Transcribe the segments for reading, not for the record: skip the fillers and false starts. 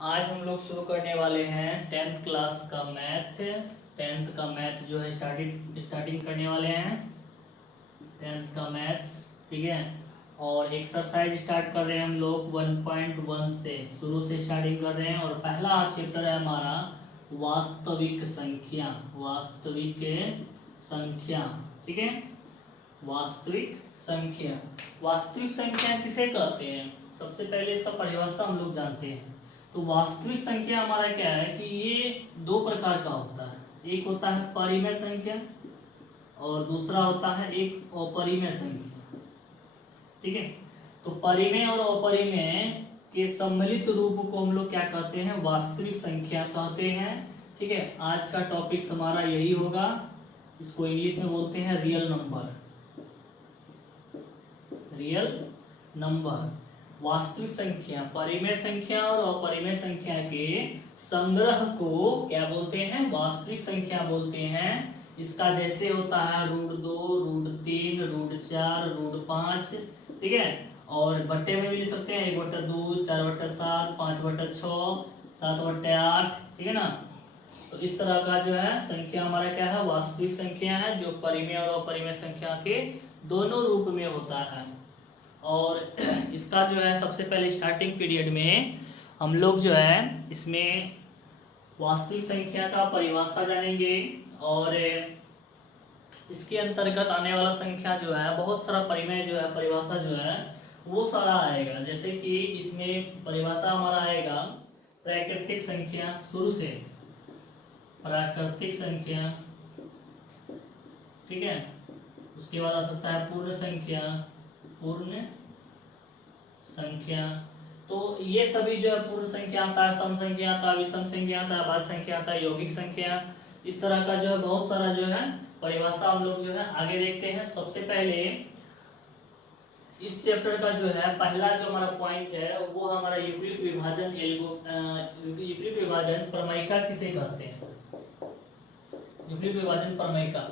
आज हम लोग शुरू करने वाले हैं 10th क्लास का मैथ। 10th का मैथ जो है स्टार्टिंग करने वाले हैं 10th का मैथ्स। ठीक है, और एक्सरसाइज स्टार्ट कर रहे हैं हम लोग 1.1 से, शुरू से स्टार्टिंग कर रहे हैं। और पहला चैप्टर है हमारा वास्तविक संख्या। वास्तविक संख्या, ठीक है, वास्तविक संख्या। वास्तविक संख्या किसे कहते हैं? सबसे पहले इसका परिभाषा हम लोग जानते हैं। तो वास्तविक संख्या हमारा क्या है कि ये दो प्रकार का होता है। एक होता है परिमेय संख्या और दूसरा होता है एक अपरिमेय संख्या। ठीक है, तो परिमेय और अपरिमेय के सम्मिलित रूप को हम लोग क्या कहते हैं? वास्तविक संख्या कहते हैं। ठीक है, आज का टॉपिक हमारा यही होगा। इसको इंग्लिश में बोलते हैं रियल नंबर। रियल नंबर, वास्तविक संख्या, परिमेय संख्या और अपरिमेय संख्या के संग्रह को क्या बोलते हैं? वास्तविक संख्या बोलते हैं। इसका जैसे होता है √2, √3, √4, √5। ठीक है, और बट्टे में भी लिख सकते हैं 1/2, 4/7, 5/6, 7/8। ठीक है ना। तो इस तरह का जो है संख्या हमारा क्या है? वास्तविक संख्या है, जो परिमेय और अपरिमेय संख्या के दोनों रूप में होता है। और इसका जो है सबसे पहले स्टार्टिंग पीरियड में हम लोग जो है इसमें वास्तविक संख्या का परिभाषा जानेंगे। और इसके अंतर्गत आने वाला संख्या जो है, बहुत सारा परिमेय जो है, परिभाषा जो है वो सारा आएगा। जैसे कि इसमें परिभाषा हमारा आएगा प्राकृतिक संख्या, शुरू से प्राकृतिक संख्या। ठीक है, उसके बाद आ सकता है पूर्ण संख्या, पूर्ण संख्या। तो ये सभी जो है पूर्ण संख्या आता है, सम संख्या आता है, विषम संख्या आता है, भाज्य संख्या आता है, यौगिक संख्या। इस तरह का जो है बहुत सारा जो है परिभाषा हम लोग जो है आगे देखते हैं। सबसे पहले इस चैप्टर का जो है पहला जो हमारा पॉइंट है वो हमारा यूक्लिड विभाजन। यूक्लिड विभाजन प्रमेयिका किसे कहते हैं? यूक्लिड विभाजन प्रमेयिका,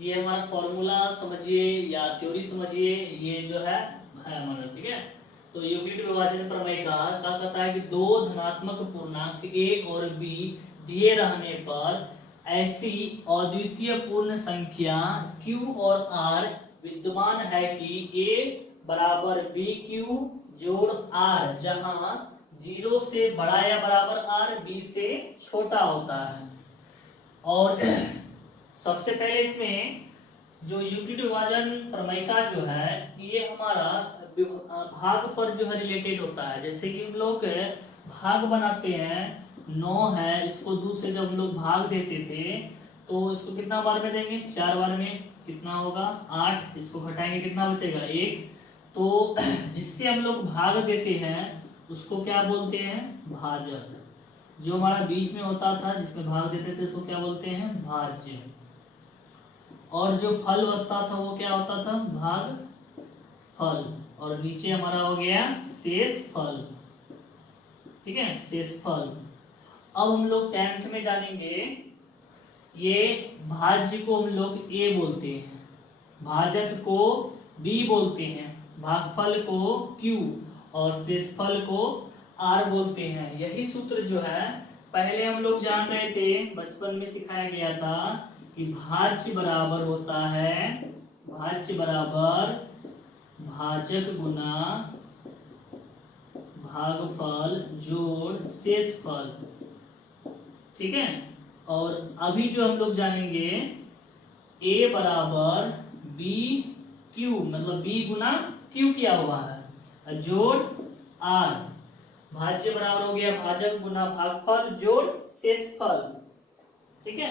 ये हमारा फॉर्मूला समझिए या थ्योरी समझिए, ये जो है हमारा। ठीक है, तो यूक्लिड विभाजन प्रमेयिका क्या कहता है कि दो धनात्मक पूर्णांक a और b दिए रहने पर ऐसी अद्वितीय पूर्ण संख्या q और r विद्यमान है कि a बराबर bq जोड़ r, जहां 0 से बड़ा या बराबर r b से छोटा होता है। और सबसे पहले इसमें जो यूक्लिड विभाजन प्रमेयिका जो है ये हमारा भाग पर जो है रिलेटेड होता है। जैसे कि हम लोग भाग बनाते हैं, 9 है, इसको 2 से जब हम लोग भाग देते थे तो इसको कितना बार में देंगे? 4 बार में। कितना होगा? 8। इसको घटाएंगे कितना बचेगा? 1। तो जिससे हम लोग भाग देते हैं उसको क्या बोलते हैं? भाजक। जो हमारा बीच में होता था जिसमें भाग देते थे उसको क्या बोलते हैं? भाज्य। और जो फल बचता था वो क्या होता था? भाग फल। और नीचे हमारा हो गया शेष फल। ठीक है, शेष फल। अब हम लोग 10th में जानेंगे, ये भाज्य को हम लोग a बोलते हैं, भाजक को b बोलते हैं, भागफल को q और शेषफल को r बोलते हैं। यही सूत्र जो है पहले हम लोग जान रहे थे, बचपन में सिखाया गया था कि भाज्य बराबर होता है, भाज्य बराबर भाजक गुना भागफल जोड़ शेषफल। ठीक है, और अभी जो हम लोग जानेंगे a बराबर b q, मतलब b गुना q किया हुआ है, जोड़ r। भाज्य बराबर हो गया भाजक गुना भागफल जोड़ शेषफल। ठीक है,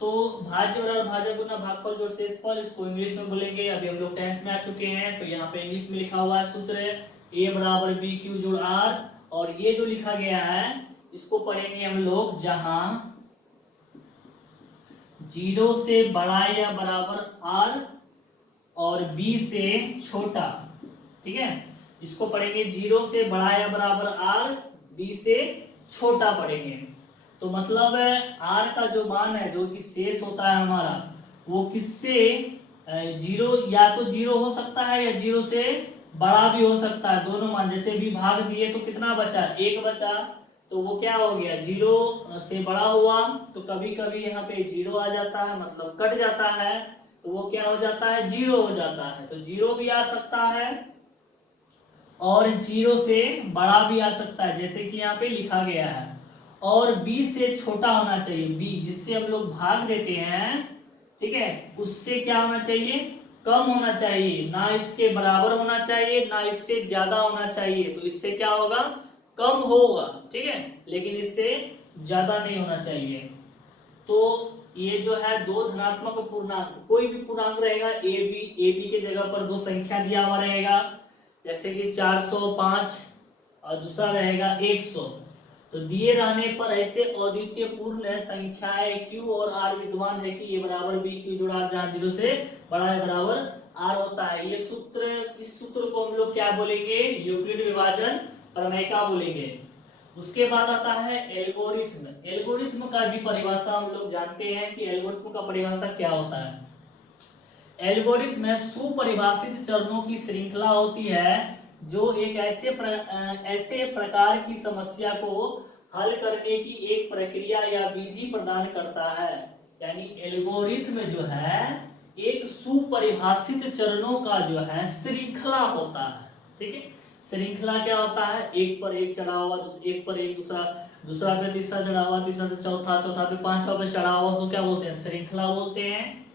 तो भाज्य बराबर भाजक गुना भागफल जोड़ शेषफल, इसको इंग्लिश में बोलेंगे। अभी हम लोग 10th में आ चुके हैं तो यहाँ पे इंग्लिश में लिखा हुआ है सूत्र a बराबर b q जोड़ r। और ये जो लिखा गया है इसको पढ़ेंगे हम लोग जहां 0 से बड़ा या बराबर r और b से छोटा। ठीक है, इसको पढ़ेंगे 0 से बड़ा या बराबर r, b से छोटा पढ़ेंगे। तो मतलब r का जो मान है, जो कि शेष होता है हमारा, वो किससे 0 या तो 0 हो सकता है या 0 से बड़ा भी हो सकता है, दोनों मान। जैसे भी भाग दिए तो कितना बचा, 1 बचा, तो वो क्या हो गया, 0 से बड़ा हुआ, तो कभी कभी यहाँ पे 0 आ जाता है, मतलब कट जाता है, तो वो क्या हो जाता है, 0 हो जाता है। तो 0 भी आ सकता है और 0 से बड़ा भी आ सकता है, जैसे कि यहाँ पे लिखा गया है। और b से छोटा होना चाहिए, b जिससे हम लोग भाग देते हैं, ठीक है, उससे क्या होना चाहिए, कम होना चाहिए, ना इसके बराबर होना चाहिए, ना इससे ज्यादा होना चाहिए। तो इससे क्या होगा, कम होगा, ठीक है, लेकिन इससे ज्यादा नहीं होना चाहिए। तो ये जो है दो धनात्मक पूर्णांक, कोई भी पूर्णांक रहेगा, ए बी के जगह पर दो संख्या दिया हुआ रहेगा, जैसे कि 405 और दूसरा रहेगा 100। तो दिए रहने पर ऐसे अद्वितीय पूर्ण संख्याएं q और r विद्यमान है कि ये बराबर b q जोड़ r, जहां 0 से बड़ा है बराबर r होता है। ये सूत्र, इस सूत्र को हम लोग क्या बोलेंगे, यूक्लिड विभाजन प्रमेय का बोलेंगे। उसके बाद आता है एल्गोरिथ्म। एल्गोरिथ्म का भी परिभाषा हम लोग जानते हैं कि एल्गोरिथ्म का परिभाषा क्या होता है। एल्गोरिथ्म में सुपरिभाषित चरणों की श्रृंखला होती है जो एक ऐसे प्रकार की समस्या को हल करने की एक प्रक्रिया या विधि प्रदान करता है। यानी एल्गोरिथ्म जो है एक सुपरिभाषित चरणों का जो है श्रृंखला होता है, ठीक है। श्रृंखला क्या होता है, एक पर एक चढ़ा हुआ, एक पर एक दूसरा, दूसरा पे तीसरा चढ़ा हुआ, तीसरा से चौथा, चौथा पे पांचवा पे चढ़ा हुआ, तो क्या बोलते हैं, श्रृंखला बोलते हैं।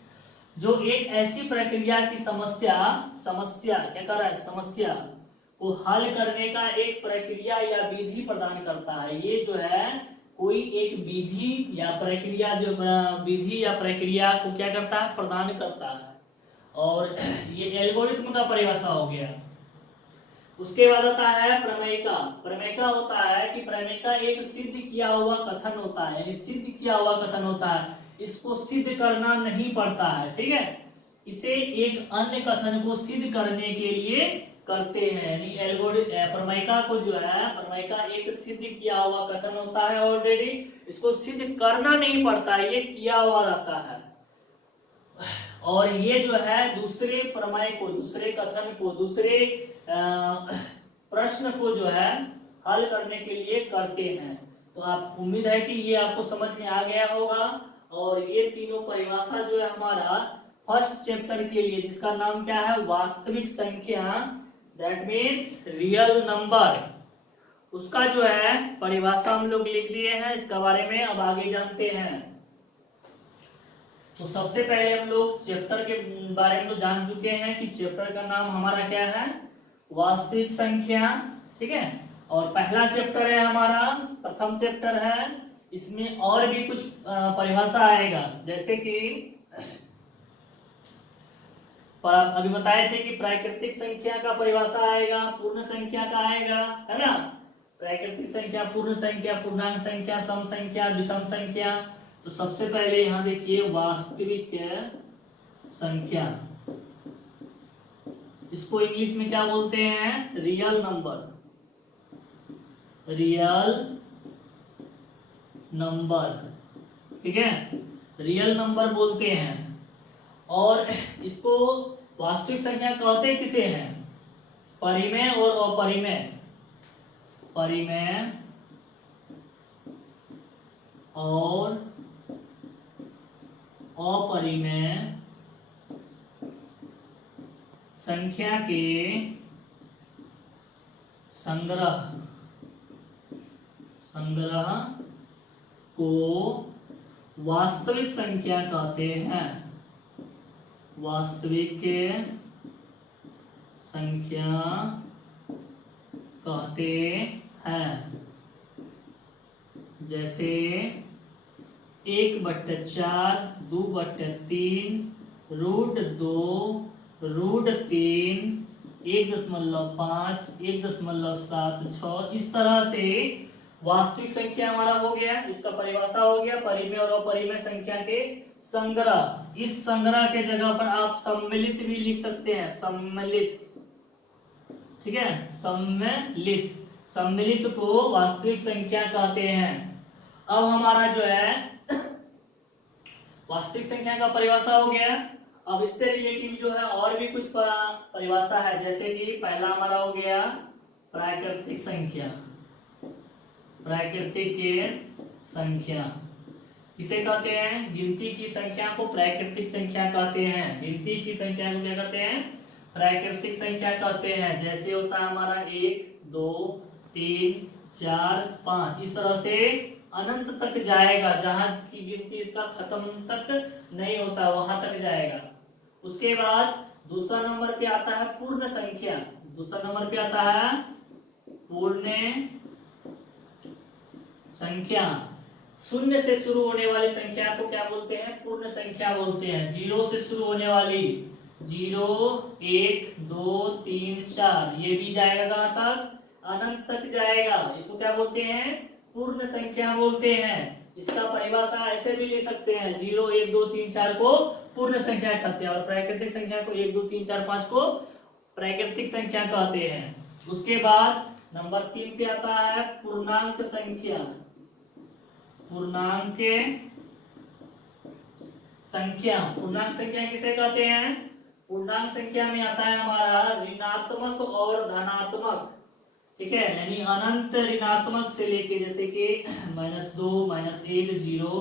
जो एक ऐसी प्रक्रिया की समस्या क्या कर रहा है, समस्या को हल करने का एक प्रक्रिया या विधि प्रदान करता है। ये जो है कोई एक विधि या प्रक्रिया, जो विधि या प्रक्रिया को क्या करता है, प्रदान करता है। और ये एल्गोरिथ्म का परिभाषा हो गया। उसके बाद आता है प्रमेयिका। प्रमेयिका होता है कि प्रमेयिका एक सिद्ध किया हुआ कथन होता है, यानी सिद्ध किया हुआ कथन होता है, इसको सिद्ध करना नहीं पड़ता है, ठीक है। इसे एक अन्य कथन को सिद्ध करने के लिए करते हैं, यानी एल्गोरिथ्म प्रमेयिका को जो है, प्रमेयिका एक सिद्ध किया हुआ कथन होता है ऑलरेडी, इसको सिद्ध करना नहीं पड़ता, ये किया हुआ रहता है। और ये जो है दूसरे प्रमेय को, दूसरे कथन को, दूसरे प्रश्न को जो है हल करने के लिए करते हैं। तो आप, उम्मीद है कि ये आपको समझ में आ गया होगा। और ये तीनों परिभाषा जो है हमारा फर्स्ट चैप्टर के लिए, जिसका नाम क्या है, वास्तविक संख्या, दैट मीन्स रियल नंबर, उसका जो है परिभाषा हम लोग लिख दिए हैं। इसके बारे में अब आगे जानते हैं। तो सबसे पहले हम लोग चैप्टर के बारे में तो जान चुके हैं कि चैप्टर का नाम हमारा क्या है, वास्तविक संख्या, ठीक है। और पहला चैप्टर है हमारा, प्रथम चैप्टर है, इसमें और भी कुछ परिभाषा आएगा, जैसे कि पर अभी बताए थे कि प्राकृतिक संख्या का परिभाषा आएगा, पूर्ण संख्या का आएगा, है ना। प्राकृतिक संख्या, पूर्ण संख्या, पूर्णांक संख्या, सम संख्या, विषम संख्या। तो सबसे पहले यहां देखिए वास्तविक संख्या, इसको इंग्लिश में क्या बोलते हैं, रियल नंबर, रियल नंबर, ठीक है, रियल नंबर बोलते हैं। और इसको वास्तविक संख्या कहते किसे हैं, परिमेय और अपरिमेय, परिमेय और अपरिमेय संख्या के संग्रह को वास्तविक संख्या कहते हैं, वास्तविक संख्या कहते हैं। जैसे 1/4, 2/3, √2, √3, 1.5, 1.76, इस तरह से वास्तविक संख्या हमारा हो गया। इसका परिभाषा हो गया परिमेय और अपरिमेय संख्या के संग्रह। इस संग्रह के जगह पर आप सम्मिलित भी लिख सकते हैं, सम्मिलित, ठीक है, सम्मिलित, सम्मिलित को वास्तविक संख्या कहते हैं। अब हमारा जो है वास्तविक संख्या का परिभाषा हो गया। अब इससे रिलेटेड जो है और भी कुछ परिभाषा है, जैसे कि पहला हमारा हो गया प्राकृतिक संख्या। प्राकृतिक संख्या किसे कहते हैं? गिनती की संख्या को प्राकृतिक संख्या कहते हैं। गिनती की संख्या को क्या कहते हैं? प्राकृतिक संख्या कहते हैं। जैसे होता है हमारा 1 2 3 4 5, इस तरह से अनंत तक जाएगा, जहां की गिनती इसका खत्म तक नहीं होता वहां तक जाएगा। उसके बाद दूसरा नंबर पे आता है पूर्ण संख्या। दूसरा नंबर पे आता है पूर्ण संख्या। शून्य से शुरू होने वाली संख्या को क्या बोलते हैं? पूर्ण संख्या बोलते हैं। 0 से शुरू होने वाली 0 1 2 3 4, ये भी जाएगा कहां तक? अनंत तक जाएगा। इसको क्या बोलते हैं? पूर्ण संख्या बोलते हैं। इसका परिभाषा ऐसे भी ले सकते हैं, 0 1 2 3 4 को पूर्ण संख्या कहते हैं और प्राकृतिक संख्या को 1 2 3 4 5 को प्राकृतिक संख्या कहते हैं। उसके बाद नंबर 3 पे आता है पूर्णांक संख्या। पूर्णांक संख्या, पूर्णांक संख्या किसे कहते हैं? पूर्णांक संख्या में आता है हमारा ऋणात्मक और धनात्मक, ठीक है, यानी अनंत ऋणात्मक से लेके जैसे कि -2 -1 0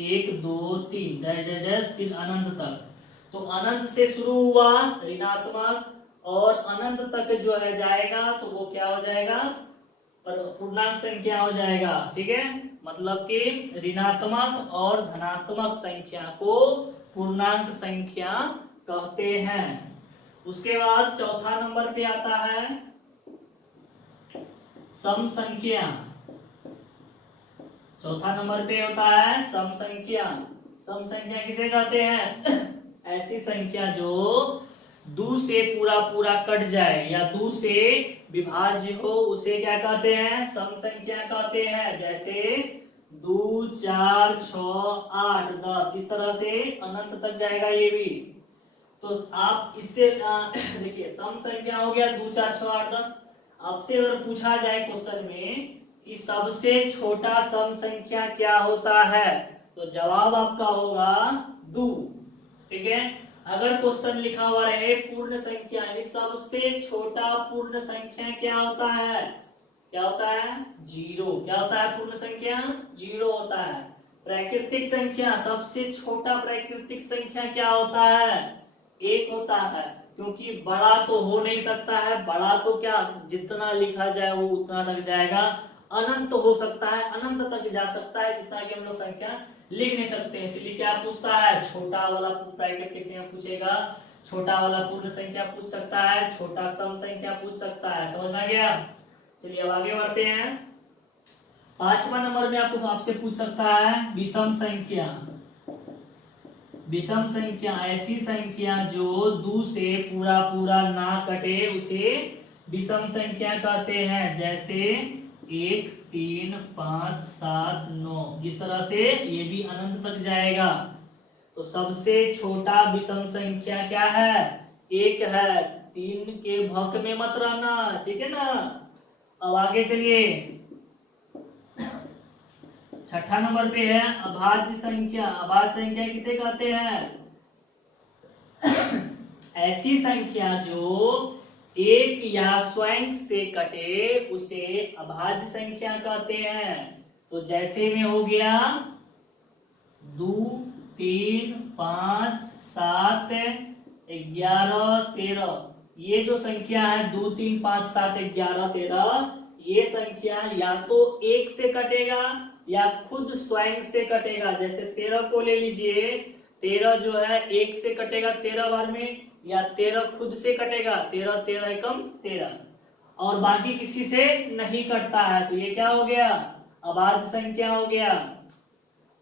1 2 3 डैश डैश डैश फिर अनंत तक। तो अनंत से शुरू हुआ ऋणात्मक और अनंत तक जो है जाएगा तो वो क्या हो जाएगा? पूर्णांक संख्या हो जाएगा, ठीक है। मतलब कि ऋणात्मक और धनात्मक संख्या को पूर्णांक संख्या कहते हैं। उसके बाद चौथा नंबर पे आता है सम संख्या। चौथा नंबर पे होता है सम संख्या। सम संख्या किसे कहते हैं? ऐसी संख्या जो 2 से पूरा पूरा कट जाए या 2 से विभाज्य हो, उसे क्या कहते हैं? सम संख्या कहते हैं। जैसे 2 4 6 8 10, इस तरह से अनंत तक जाएगा ये भी। तो आप इससे देखिए सम संख्या हो गया 2 4 6 8 10। आपसे अगर पूछा जाए क्वेश्चन में कि सबसे छोटा सम संख्या क्या होता है, तो जवाब आपका होगा 2, ठीक है। अगर क्वेश्चन लिखा हुआ रहे पूर्ण संख्या, यानी सबसे छोटा पूर्ण संख्या क्या होता है? क्या होता है? 0। क्या होता है? पूर्ण संख्या 0 होता है। प्राकृतिक संख्या, सबसे छोटा प्राकृतिक संख्या क्या होता है? 1 होता है, क्योंकि बड़ा तो हो नहीं सकता है। बड़ा तो क्या, जितना लिखा जाए वो उतना तक जाएगा। अनंत हो सकता है, अनंत तक जा सकता है, जितना कि हम लोग संख्या लिख नहीं सकते। इसलिए क्या पूछता है? छोटा वाला प्राकृतिक संख्या पूछेगा, छोटा वाला पूर्ण संख्या पूछ सकता है, छोटा सम संख्या पूछ सकता है। समझ में आ गया? चलिए अब आगे बढ़ते हैं। 5वां नंबर में आपसे पूछ सकता है विषम संख्या। विषम संख्या ऐसी संख्या जो 2 से पूरा पूरा ना कटे, उसे विषम संख्या कहते हैं। जैसे 1 3 5 7 9, इस तरह से ये भी अनंत तक जाएगा। तो सबसे छोटा विषम संख्या क्या है? 1 है। 3 के भक में मत रहना, ठीक है ना। अब आगे चलिए, 6ठा नंबर पे है अभाज्य संख्या। अभाज्य संख्या किसे कहते हैं? ऐसी संख्या जो 1 या स्वयं से कटे, उसे अभाज्य संख्या कहते हैं। तो जैसे में हो गया 2 3 5 7 11 13, ये जो संख्या है 2 3 5 7 11 13, ये संख्या या तो 1 से कटेगा या खुद स्वयं से कटेगा। जैसे 13 को ले लीजिए, 13 जो है 1 से कटेगा 13 बार में, या 13 खुद से कटेगा, 13 13 एकम 13, और बाकी किसी से नहीं कटता है। तो ये क्या हो गया? अभाज्य संख्या हो गया।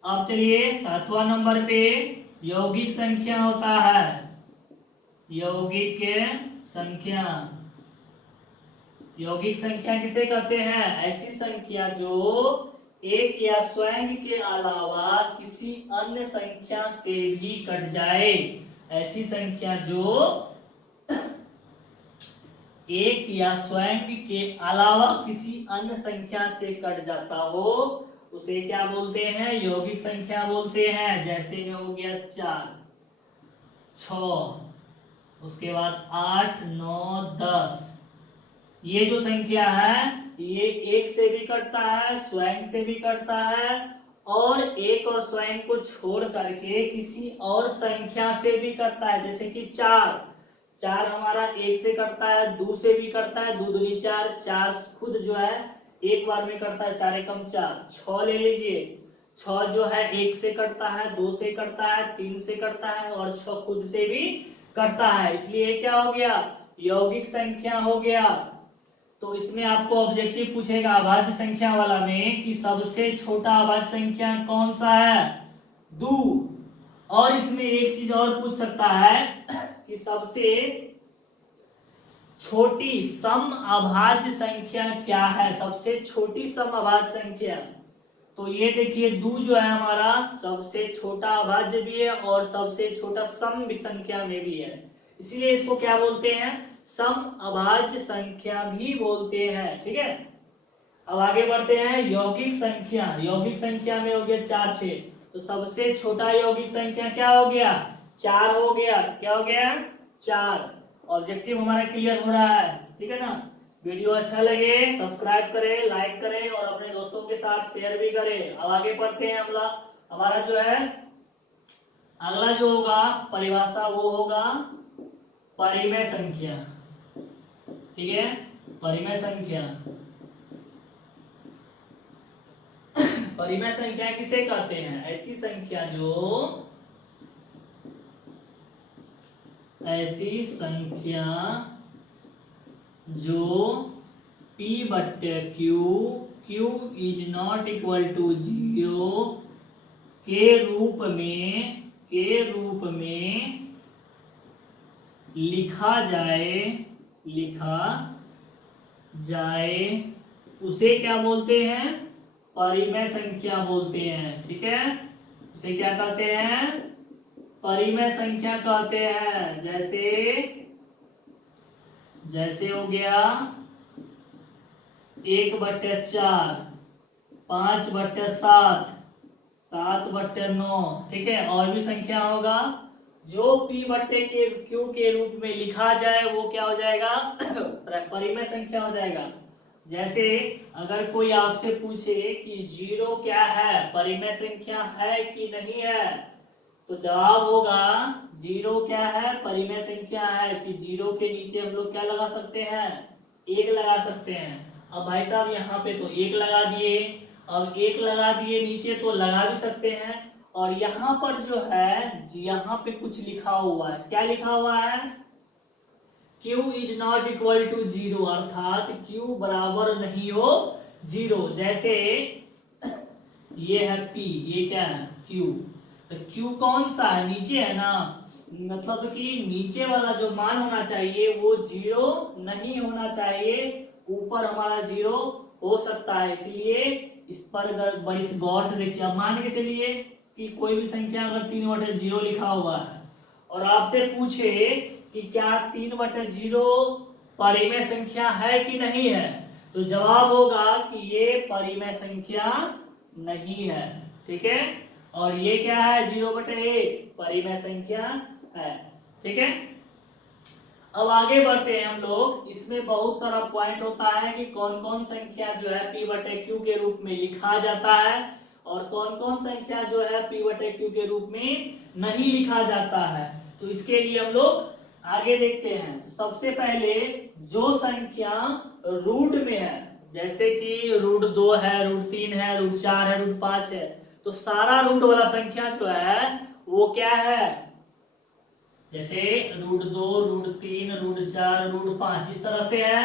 अब चलिए 7वां नंबर पे यौगिक संख्या होता है। यौगिक संख्या, यौगिक संख्या किसे कहते हैं? ऐसी संख्या जो 1 या स्वयं के अलावा किसी अन्य संख्या से भी कट जाए। ऐसी संख्या जो 1 या स्वयं के अलावा किसी अन्य संख्या से कट जाता हो, उसे क्या बोलते हैं? यौगिक संख्या बोलते हैं। जैसे में हो गया 4, 6, उसके बाद 8 9 10। ये जो संख्या है ये एक से भी कटता है, स्वयं से भी कटता है, और एक और स्वयं को छोड़ करके किसी और संख्या से भी कटता है। जैसे कि 4 हमारा एक से कटता है, 2 से भी कटता है, 2 दूनी 4, 4 खुद जो है एक बार में कटता है, 4 एकम 4। 6 ले लीजिए, 6 जो है एक से कटता है, 2 से कटता है, 3 से कटता है, और 6 खुद से भी कटता है, इसलिए क्या हो गया, यौगिक संख्या हो गया। तो इसमें आपको ऑब्जेक्टिव पूछेगा अभाज्य संख्या वाला में कि सबसे छोटा अभाज्य संख्या कौन सा है, 2। और इसमें एक चीज और पूछ सकता है कि सबसे छोटी सम अभाज्य संख्या क्या है, सबसे छोटी सम अभाज्य संख्या। तो ये देखिए 2 जो है हमारा सबसे छोटा अभाज्य भी है और सबसे छोटा सम संख्या में भी है, इसलिए इसको क्या बोलते हैं, सम अभाज्य संख्या भी बोलते हैं। ठीक है, अब आगे बढ़ते हैं। यौगिक संख्या, यौगिक संख्या में हो गया 4 6, तो सबसे छोटा यौगिक संख्या क्या हो गया, 4 हो गया। क्या हो गया, 4। ऑब्जेक्टिव हमारा क्लियर हो रहा है, ठीक है ना। वीडियो अच्छा लगे सब्सक्राइब करें, लाइक करें और अपने दोस्तों के साथ शेयर भी करें। अब आगे बढ़ते हैं। हमारा जो है अगला जो होगा परिभाषा वो होगा परिमेय संख्या। ठीक है, परिमेय संख्या। परिमेय संख्या किसे कहते हैं, ऐसी संख्या जो P बट्टे Q is not equal to 0 के रूप में लिखा जाए उसे क्या बोलते हैं, परिमेय संख्या बोलते हैं। ठीक है, उसे क्या कहते हैं, परिमेय संख्या कहते हैं। जैसे हो गया 1/4, 5/7, 7/9। ठीक है, और भी संख्या होगा जो P बट्टे के Q के रूप में लिखा जाए वो क्या हो जाएगा, परिमेय संख्या हो जाएगा। जैसे अगर कोई आपसे पूछे कि 0 क्या है, परिमेय संख्या है कि नहीं है, तो जवाब होगा 0 क्या है, परिमेय संख्या है। कि 0 के नीचे हम लोग क्या लगा सकते हैं, 1 लगा सकते हैं। अब भाई साहब यहाँ पे तो 1 लगा दिए, अब 1 लगा दिए नीचे तो लगा भी सकते हैं। और यहाँ पर जो है यहाँ पे कुछ लिखा हुआ है, क्या लिखा हुआ है, Q is not equal to 0, अर्थात Q बराबर नहीं हो 0। जैसे ये है P, ये क्या है Q, तो Q कौन सा है, नीचे है ना, मतलब कि नीचे वाला जो मान होना चाहिए वो 0 नहीं होना चाहिए, ऊपर हमारा 0 हो सकता है। इसलिए इस पर बड़ी गौर से देखिए। अब मान के चलिए कि कोई भी संख्या अगर 3/0 लिखा हुआ है और आपसे पूछे कि क्या 3/0 परिमेय संख्या है कि नहीं है, तो जवाब होगा कि ये परिमेय संख्या नहीं है। ठीक है, और ये क्या है 0/1 परिमेय संख्या है। ठीक है, अब आगे बढ़ते हैं हम लोग। इसमें बहुत सारा पॉइंट होता है कि कौन कौन संख्या जो है P/Q के रूप में लिखा जाता है और कौन कौन संख्या जो है P/Q के रूप में नहीं लिखा जाता है। तो इसके लिए हम लोग आगे देखते हैं। सबसे पहले जो संख्या रूट में है, जैसे कि √2 है, √3 है, √4 है, √5 है, तो सारा रूट वाला संख्या जो है वो क्या है, जैसे √2, √3, √4, √5 इस तरह से है।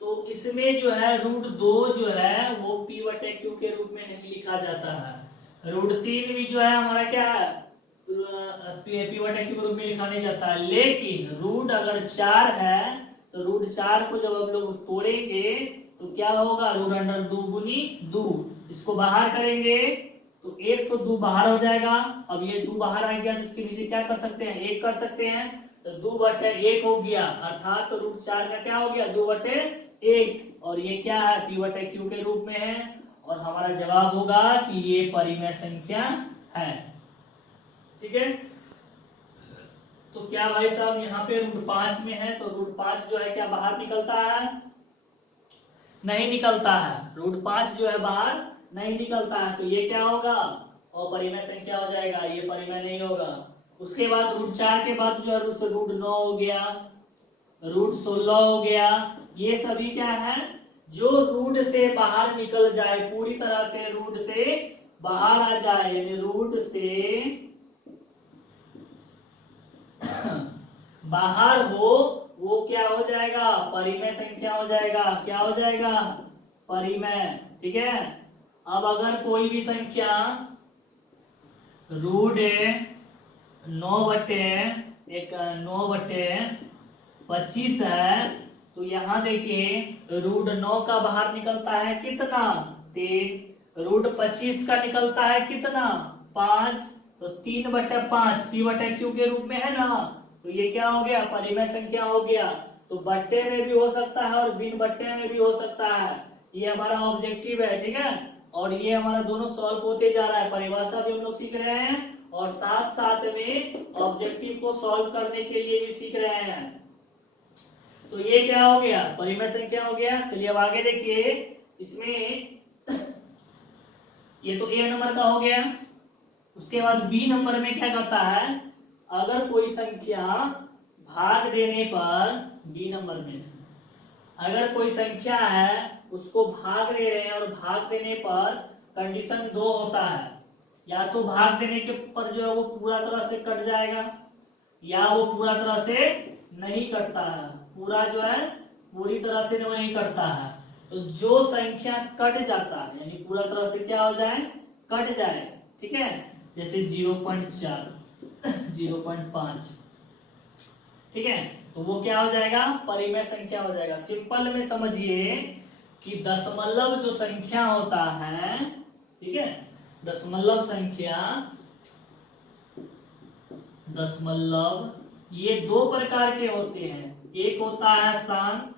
तो इसमें जो है √2 जो है वो P/Q के रूप में नहीं लिखा जाता है। √3 भी जो है हमारा क्या है, P/Q के रूप में लिखा नहीं जाता है। लेकिन रूट अगर 4 है तो √4 को जब हम लोग तोड़ेंगे तो क्या होगा, √2 गुनी 2, इसको बाहर करेंगे तो 1 तो 2 बाहर हो जाएगा। अब ये 2 बाहर आ गया तो इसके नीचे क्या कर सकते हैं, 1 कर सकते हैं, तो 2/1 हो गया, अर्थात तो √4 का क्या हो गया 2/1, और ये क्या है P/Q के रूप में है। और हमारा जवाब होगा कि ये परिमेय संख्या है। ठीक है, तो क्या भाई साहब यहाँ पे √5 में है तो √5 जो है क्या बाहर निकलता है? नहीं निकलता है। √5 जो है बाहर नहीं निकलता है, तो ये क्या होगा? अपरिमेय संख्या हो जाएगा, ये परिमेय नहीं होगा। उसके बाद √4 के बाद जो है √9 हो गया, √16 हो गया। ये सभी क्या है? जो रूट से बाहर निकल जाए, पूरी तरह से रूट से बाहर आ जाए, यानी रूट से बाहर हो, वो क्या हो जाएगा? परिमेय संख्या हो जाएगा। क्या हो जाएगा? परिमेय। ठीक है। अब अगर कोई भी संख्या √9/25 है, तो यहाँ देखिए √9 का बाहर निकलता है कितना? 3। √25 का निकलता है कितना? 5। तो 3/5 p/q के रूप में है ना, तो ये क्या हो गया? परिमेय संख्या हो गया। तो बट्टे में भी हो सकता है और बिन बट्टे में भी हो सकता है। ये हमारा ऑब्जेक्टिव है। ठीक है। और ये हमारा दोनों सॉल्व होते जा रहा है, परिभाषा भी हम लोग सीख रहे हैं और साथ साथ में ऑब्जेक्टिव को सॉल्व करने के लिए भी सीख रहे हैं। तो ये क्या हो गया? परिमेय संख्या हो गया। चलिए अब आगे देखिए, इसमें ये तो ए नंबर का हो गया। उसके बाद बी नंबर में क्या करता है? अगर कोई संख्या भाग देने पर, बी नंबर में अगर कोई संख्या है उसको भाग दे रहे हैं और भाग देने पर कंडीशन 2 होता है, या तो भाग देने के पर जो है वो पूरा तरह से कट जाएगा, या वो पूरा तरह से नहीं कटता है। पूरा जो है पूरी तरह से वो नहीं कटता है। तो जो संख्या कट जाता है, यानी पूरा तरह से क्या हो जाए? कट जाए। ठीक है। जैसे 0.4, 0.5। ठीक है। तो वो क्या हो जाएगा? परिमेय संख्या हो जाएगा। सिंपल में समझिए कि दशमलव जो संख्या होता है, ठीक है, दशमलव संख्या, दशमलव ये 2 प्रकार के होते हैं। एक होता है शांत